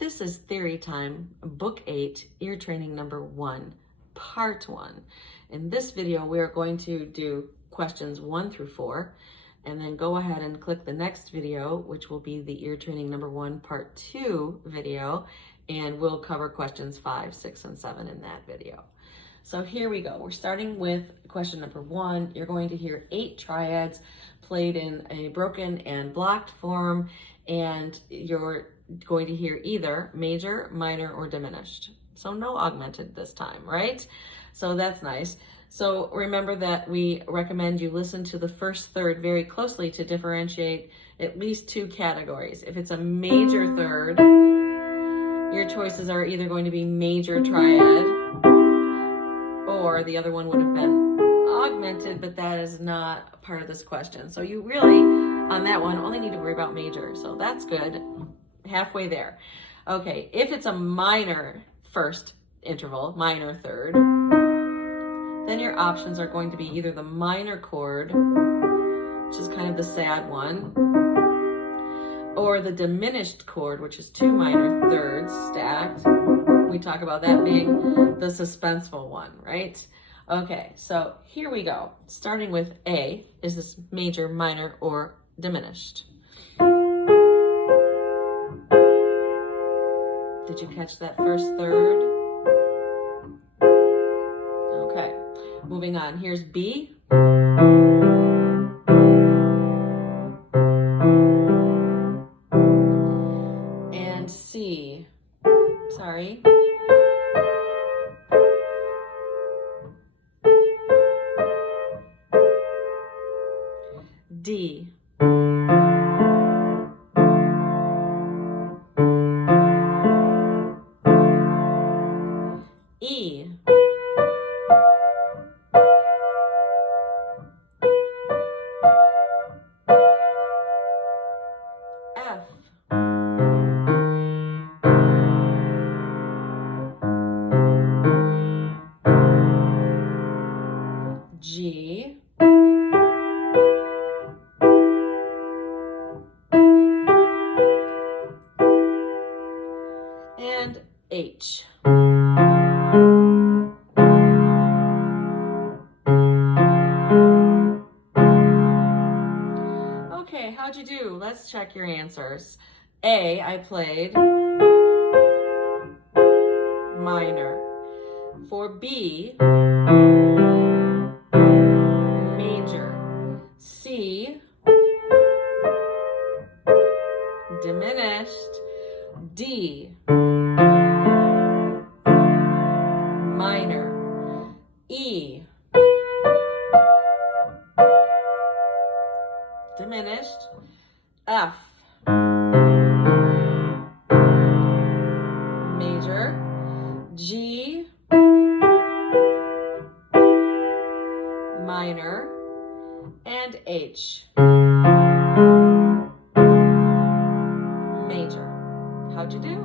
This is Theory Time, Book 8, Ear Training Number 1, Part 1. In this video, we are going to do questions 1 through 4, and then go ahead and click the next video, which will be the Ear Training Number 1, Part 2 video, and we'll cover questions 5, 6, and 7 in that video. So here we go. We're starting with question number 1. You're going to hear 8 triads played in a broken and blocked form, and you're going to hear either major, minor, or diminished. So no augmented this time, right? So that's nice. So remember that we recommend you listen to the first third very closely to differentiate at least 2 categories. If it's a major third, your choices are either going to be major triad, or the other one would have been augmented, but that is not part of this question. So you really, on that one, only need to worry about major. So that's good. Halfway there. Okay, if it's a minor first interval, minor third, then your options are going to be either the minor chord, which is kind of the sad one, or the diminished chord, which is 2 minor thirds stacked. We talk about that being the suspenseful one, right? Okay, so here we go. Starting with A, is this major, minor, or diminished? Did you catch that first third? Okay, moving on. Here's B. And C. Sorry. D. E. F. G. And H. Okay, how'd you do? Let's check your answers. A, I played minor. For B, major. C, diminished. D, minor. E, diminished. F, major. G, minor. And H, major. How'd you do?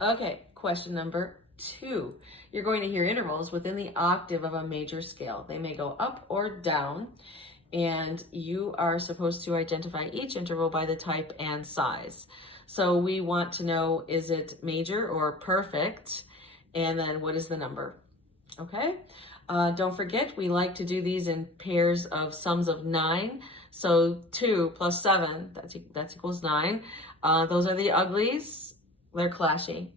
Okay, question number 2. You're going to hear intervals within the octave of a major scale. They may go up or down, and you are supposed to identify each interval by the type and size. So we want to know, is it major or perfect? And then what is the number? Okay. Don't forget, we like to do these in pairs of sums of 9. So 2 plus 7, that equals 9. Those are the uglies. They're clashy.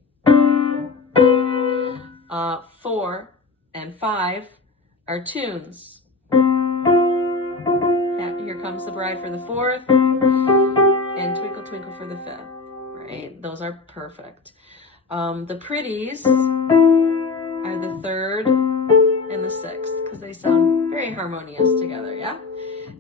4 and 5 are tunes. Here Comes the Bride for the 4th, and Twinkle Twinkle for the 5th, right? Those are perfect. The pretties are the 3rd and the 6th, because they sound very harmonious together, yeah?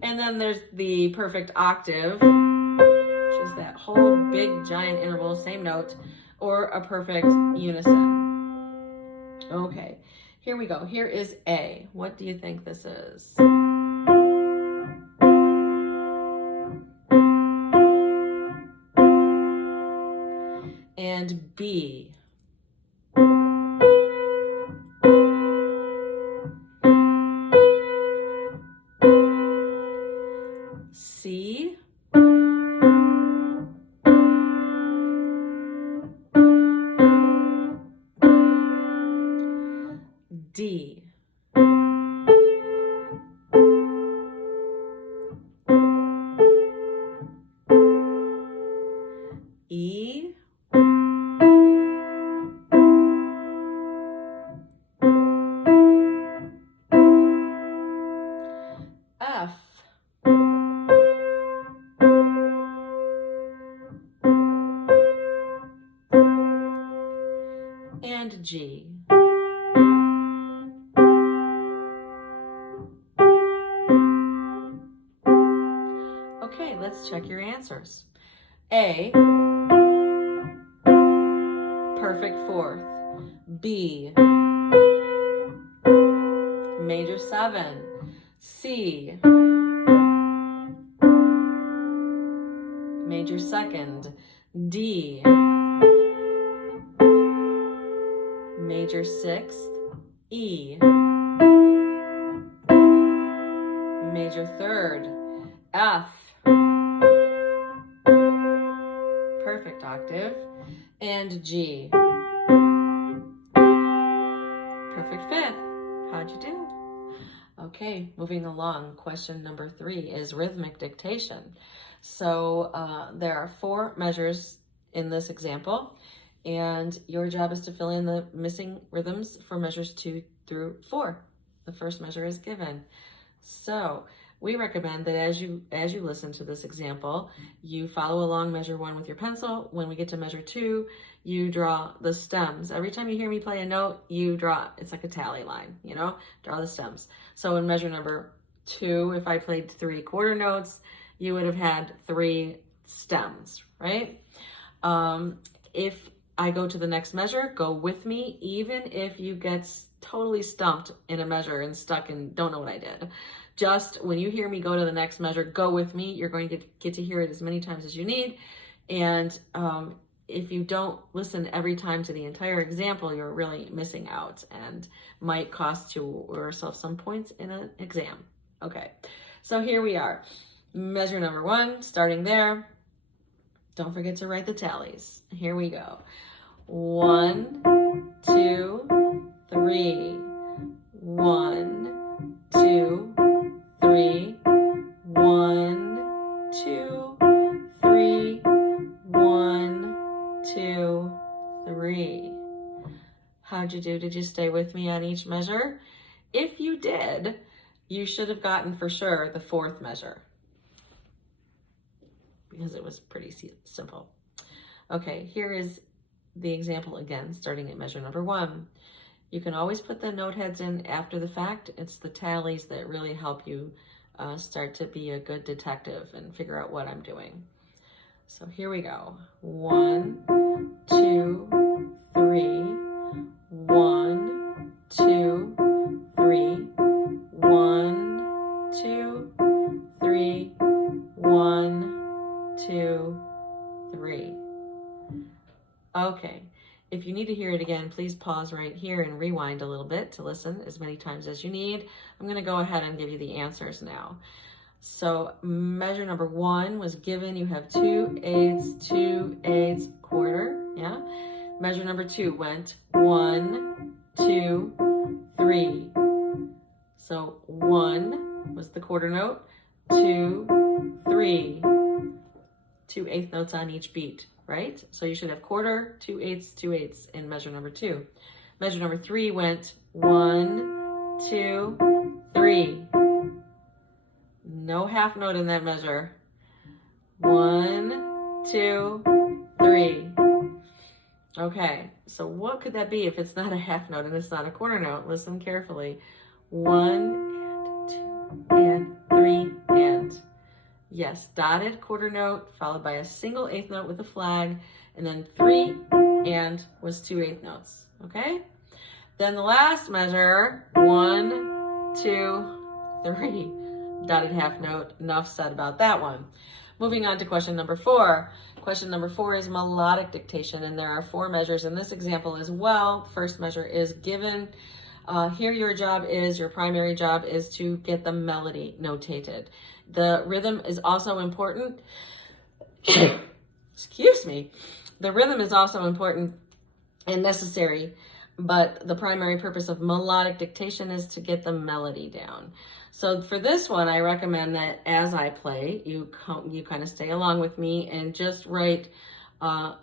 And then there's the perfect octave, which is that whole big giant interval, same note, or a perfect unison. Okay, here we go. Here is A. What do you think this is? And B. C. D. E. F. And G. Okay, let's check your answers. A, perfect fourth. B, major 7. C, major 2nd. D, major 6th. E, major 3rd. F, perfect octave. And G, perfect 5th. How'd you do? Okay, moving along. Question number 3 is rhythmic dictation. So there are 4 measures in this example, and your job is to fill in the missing rhythms for measures 2 through 4. The first measure is given. So we recommend that as you listen to this example, you follow along measure 1 with your pencil. When we get to measure 2, you draw the stems. Every time you hear me play a note, you draw, it's like a tally line, you know, draw the stems. So in measure number 2, if I played 3 quarter notes, you would have had 3 stems, right? If I go to the next measure, go with me, even if you get totally stumped in a measure and stuck and don't know what I did. Just when you hear me go to the next measure, go with me. You're going to get to hear it as many times as you need. And if you don't listen every time to the entire example, you're really missing out and might cost you or yourself some points in an exam. Okay, so here we are. Measure number 1, starting there. Don't forget to write the tallies. Here we go. 1, 2, 3. 1, 2, 3. 1, 2, 3. 1, 2, 3. How'd you do? Did you stay with me on each measure? If you did, you should have gotten for sure the 4th measure, because it was pretty simple. Okay, here is the example again, starting at measure number 1. You can always put the note heads in after the fact. It's the tallies that really help you start to be a good detective and figure out what I'm doing. So here we go. 1, 2, 3. 1, 2, 3. 1, 2, 3. 1, 2, 3. Okay, if you need to hear it again, please pause right here and rewind a little bit to listen as many times as you need. I'm going to go ahead and give you the answers now. So measure number 1 was given. You have 2 8s, 2 8s, quarter. Yeah. Measure number 2 went 1, 2, 3. So 1 was the quarter note, 2, 3. 2 8th notes on each beat, right? So you should have quarter, 2 8s, 2 8s in measure number 2. Measure number 3 went 1, 2, 3. No half note in that measure. 1, 2, 3. Okay, so what could that be if it's not a half note and it's not a quarter note? Listen carefully. 1 and 2 and 3 and. Yes, dotted quarter note followed by a single 8th note with a flag, and then 3 and was 2 8th notes. Okay? Then the last measure, 1, 2, 3. Dotted half note. Enough said about that one. Moving on to question number 4. Question number 4 is melodic dictation, and there are 4 measures in this example as well. First measure is given. Here your primary job is to get the melody notated. The rhythm is also important. Excuse me. The rhythm is also important and necessary, but the primary purpose of melodic dictation is to get the melody down. So for this one, I recommend that as I play, you kind of stay along with me and just write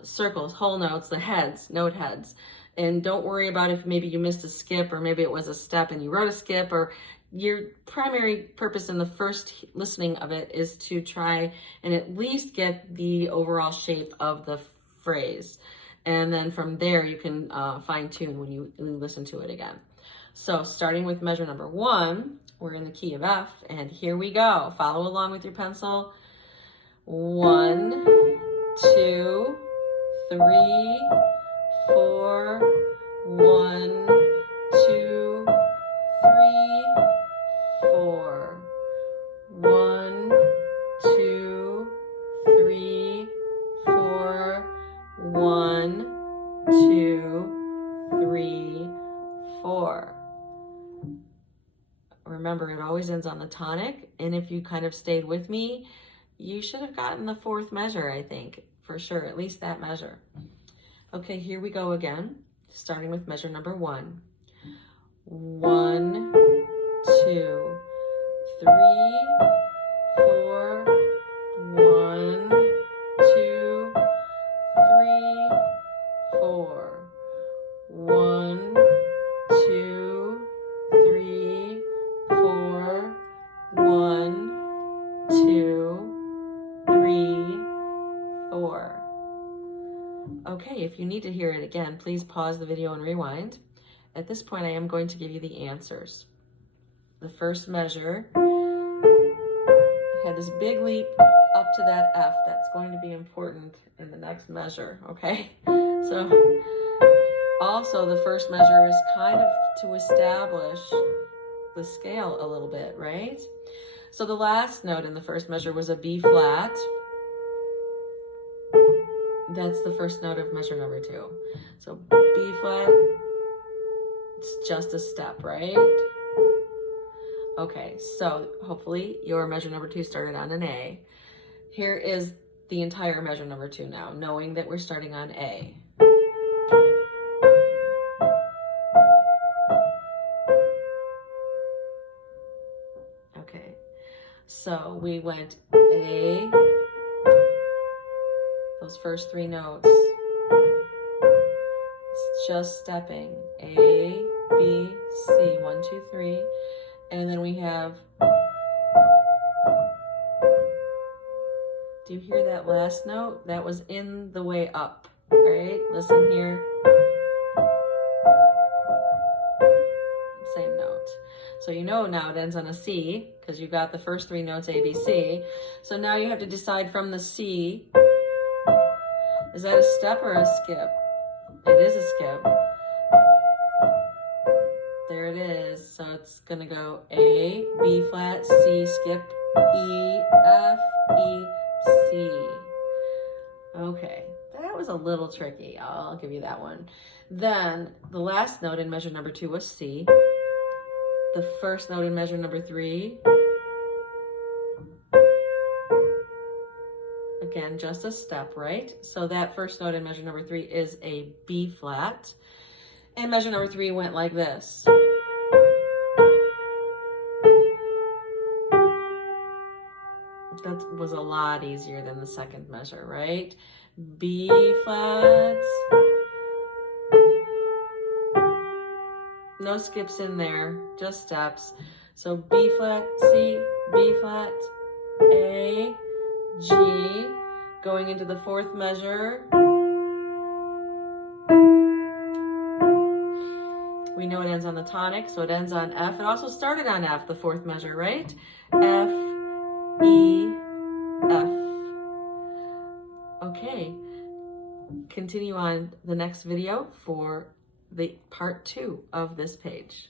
circles, whole notes, the heads, note heads. And don't worry about if maybe you missed a skip, or maybe it was a step and you wrote a skip, or your primary purpose in the first listening of it is to try and at least get the overall shape of the phrase. And then from there, you can fine tune when you listen to it again. So starting with measure number 1, we're in the key of F, and here we go. Follow along with your pencil. 1, 2, 3, 4, 1, 2, 3, 4. 1, 2, 3, 4. 1, 2, 3, 4. Remember, it always ends on the tonic, and if you kind of stayed with me, you should have gotten the 4th measure, I think, for sure, at least that measure. Okay, here we go again, starting with measure number 1. 1, 2, 3, 4, 1, 2, 3, 4. 1, 2, 3, 4. 1, 2, 3, 4. Okay, if you need to hear it again, please pause the video and rewind. At this point, I am going to give you the answers. The first measure had this big leap up to that F. That's going to be important in the next measure, okay? So also the first measure is kind of to establish the scale a little bit, right? So the last note in the first measure was a B flat. That's the first note of measure number 2. So B flat, it's just a step, right? Okay, so hopefully your measure number 2 started on an A. Here is the entire measure number 2 now, knowing that we're starting on A. Okay, so we went A, those first 3 notes. It's just stepping. A, B, C, 1, 2, 3. And then we have, do you hear that last note? That was in the way up, right? Listen here. Same note. So you know now it ends on a C, because you got the first 3 notes, A, B, C. So now you have to decide from the C, is that a step or a skip? It is a skip. There it is. So it's going to go A, B flat, C, skip, E, F, E, C. Okay, that was a little tricky. I'll give you that one. Then the last note in measure number 2 was C. The first note in measure number 3, again, just a step, right? So that first note in measure number 3 is a B flat. And measure number 3 went like this. That was a lot easier than the second measure, right? B flat. No skips in there, just steps. So B flat, C, B flat, A, G, going into the 4th measure. We know it ends on the tonic, so it ends on F. It also started on F, the 4th measure, right? F, E, F. Okay, continue on the next video for the part 2 of this page.